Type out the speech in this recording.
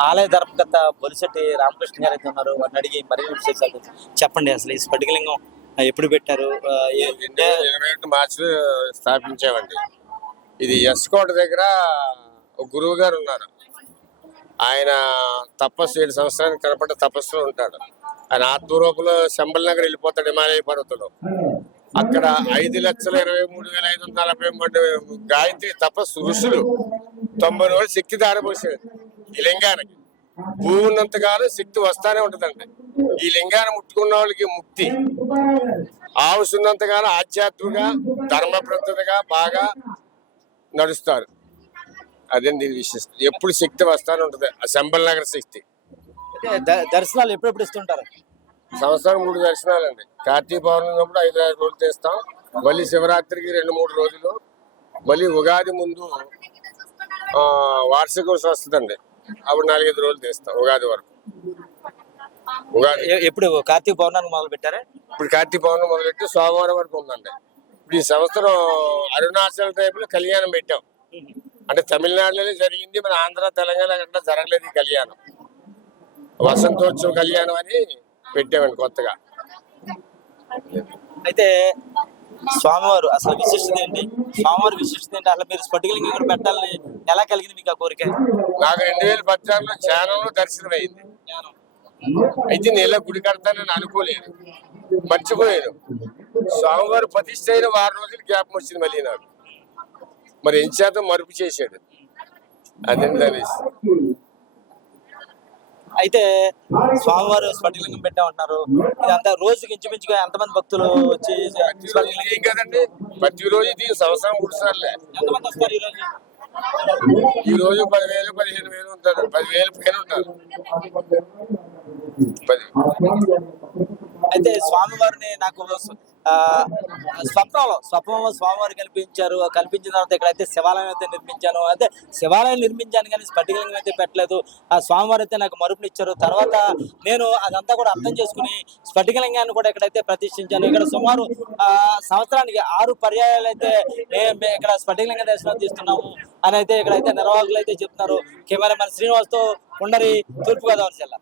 ఆలయ ధర్మకర్త బొలిశెట్టి రామకృష్ణ గారు అయితే ఉన్నారు. వారిని అడిగి మరిన్ని విశేషాలు చెప్పండి అసలు ఈ స్ఫటికలింగం ఎప్పుడు పెట్టారు? ఇరవై ఒకటి మార్చి స్థాపించామండి. ఇది ఎస్కోట దగ్గర ఒక గురువు గారు ఉన్నారు. ఆయన తపస్సు ఏడు సంవత్సరానికి కనపడ్డ తపస్సులో ఉంటాడు. ఆయన ఆత్మరూపంలో శంబల్ నగర్ వెళ్ళిపోతాడు హిమాలయ పర్వతంలో. అక్కడ ఐదు లక్షల ఇరవై మూడు వేల ఐదు వందల నలభై మూడు గాయత్రి తపస్సు ఋషులు తొంభై రోజులు శక్తి దారపోసాడు ఈ లింగానికి. భూమి ఉన్నంత కాలం శక్తి వస్తానే ఉంటదండి ఈ లింగాన్ని ముట్టుకున్న వాళ్ళకి ముక్తి. ఆవుసున్నంత కాలం ఆధ్యాత్మిక ధర్మప్రదగా బాగా నడుస్తారు. అదే దీని విశిష్టం ఎప్పుడు శక్తి వస్తానే ఉంటది. ఆ శంబల్ నగర శక్తి. దర్శనాలు ఎప్పుడెప్పుడు ఇస్తుంటారు? సంవత్సరం మూడు దర్శనాలండి. కార్తీక పౌర్ణమి ఉన్నప్పుడు ఐదు ఆరు రోజులు తీస్తాం. మళ్ళీ శివరాత్రికి రెండు మూడు రోజులు. మళ్ళీ ఉగాది ముందు వార్షికోత్సవం వస్తుందండి. అప్పుడు నాలుగైదు రోజులు తీస్తాం ఉగాది వరకు. ఉగాది. ఎప్పుడు కార్తీక పౌర్ణానికి మొదలు పెట్టారా ఇప్పుడు కార్తీక పౌర్ణమి మొదలెట్టి సోమవారం వరకు ఉందండి. ఇప్పుడు ఈ సంవత్సరం అరుణాచల్ టైపులో కళ్యాణం పెట్టాం. అంటే తమిళనాడులోనే జరిగింది మన ఆంధ్ర తెలంగాణ ఎక్కడ జరగలేదు ఈ కళ్యాణం. వసంతోత్సవ కళ్యాణం అని పెట్టామండి కొత్తగా. అయితే స్వామివారు అసలు విశిష్టత ఏంటి? స్వామివారి విశిష్టత ఏంటి? అసలు మీరు స్ఫటికలింగం కూడా పెట్టాలని ఎలా కలిగింది మీకు ఆ కోరిక? నాకు రెండు వేల పద్నాలుగులో ఛానల్లో దర్శనం అయింది. అయితే నేను ఇలా గుడి కడతానని అనుకోలేదు. మర్చిపోయాను. స్వామివారు ప్రతిష్ట అయిన వారం రోజులు జ్ఞాపం వచ్చింది మళ్ళీ నాకు. మరి ఎంత శాతం మరుపు చేశాడు? అదండి దాని అయితే స్వామివారు స్ఫటికలింగం పెట్టామంటున్నారు. ఇదంతా రోజుకి ఇంచుమించుగా ఎంతమంది భక్తులు వచ్చి కదండి ప్రతిరోజు ఇది సంవత్సరం మూడు సార్లే. ఎంతమంది వస్తారు ఈ రోజు? ఈ రోజు పదివేలు పదిహేను వేలు ఉంటారు. పదివేలు పైన ఉంటారు. అయితే స్వామివారిని నాకు స్వప్నంలో స్వప్నంలో స్వామివారు కనిపించారు. కనిపించిన తర్వాత ఇక్కడైతే శివాలయం అయితే నిర్మించాను. అయితే శివాలయం నిర్మించాను కానీ స్ఫటికలింగం అయితే పెట్టలేదు. ఆ స్వామివారు అయితే నాకు మరుపునిచ్చారు తర్వాత నేను అదంతా కూడా అర్థం చేసుకుని స్ఫటికలింగాన్ని కూడా ఇక్కడైతే ప్రతిష్ఠించాను. ఇక్కడ సుమారు ఆ, సంవత్సరానికి ఆరు పర్యాయాలు అయితే ఇక్కడ స్ఫటికలింగ దర్శనం తీస్తున్నాము అని అయితే ఇక్కడైతే నిర్వాహకులు అయితే చెప్తున్నారు. కెమెరామెన్ శ్రీనివాస్తో ఉండరి తూర్పుగోదావరి జిల్లా.